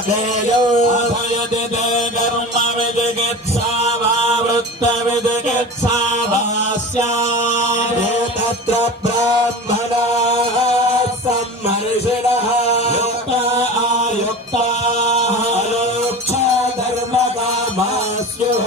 अधेयो अभयति ते कर्म विदिगित्सा वा वृत्तविदिगित्सा वा स्यात् तत्र ब्राह्मणाः सम्मर्षिणः युक्ता आयुक्ताः लोक्षा धर्मकामास्युः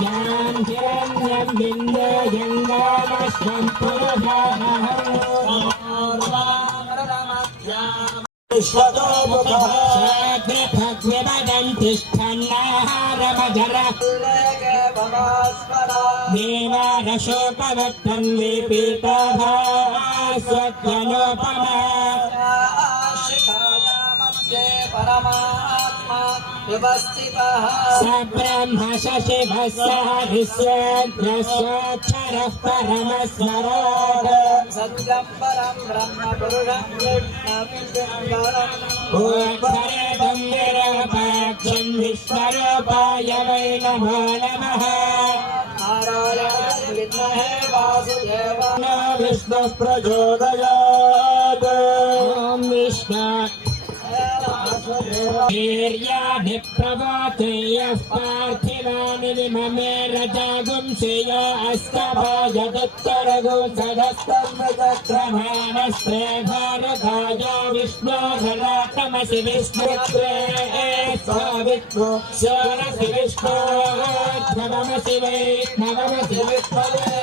జ్ఞానం హిరణ్యం బిందయంగామశ్వం పురభాగ్రభగ్విపదం తిష్టన్నాహారమధర దేవారశోపవత్తం నిపీతభా స్వత్వ परमात्मा व्यवस्थितः स ब्रह्म शिवः सह विश्वेन्द्रस्वाक्षरः परमस्वराट् सद्गम्बरं ब्रह्म पुरुषं कृष्णपिम्बरम् निरपाक्षं विश्वरूपाय वै नमो नमः। नारायण विद्महे वासुदेव विष्णुः प्रचोदयात्। ॐ विष्णु वीर्याणि प्रवातेयः पार्थिवानि विममे रजागुंसेय अस्तभाजदुत्तरगो सदस्तम्भक्रमाणस्त्रे भारताय विष्णोधरातमसि विष्णुत्वे स्वाविष्णु शोरसि विष्णो नवमसि वै नवमसि विष्णवे